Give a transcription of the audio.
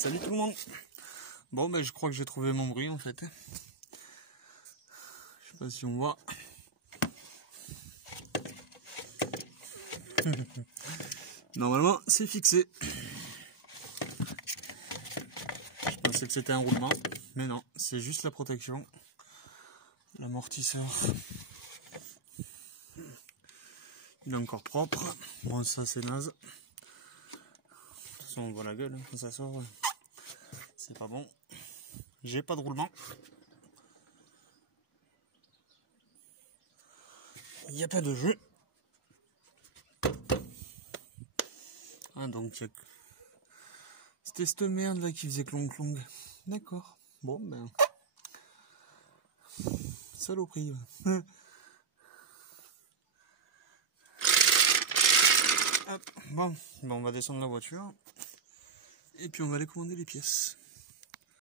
Salut tout le monde. Bon ben je crois que j'ai trouvé mon bruit en fait. Je sais pas si on voit. Normalement c'est fixé. Je pensais que c'était un roulement, mais non, c'est juste la protection. L'amortisseur. Il est encore propre. Bon ça c'est naze. De toute façon on voit la gueule hein, quand ça sort. C'est pas bon. J'ai pas de roulement. Il n'y a pas de jeu. Ah donc c'était cette merde là qui faisait clong. D'accord. Bon ben. Saloperie. Bon, on va descendre la voiture. Et puis on va aller commander les pièces.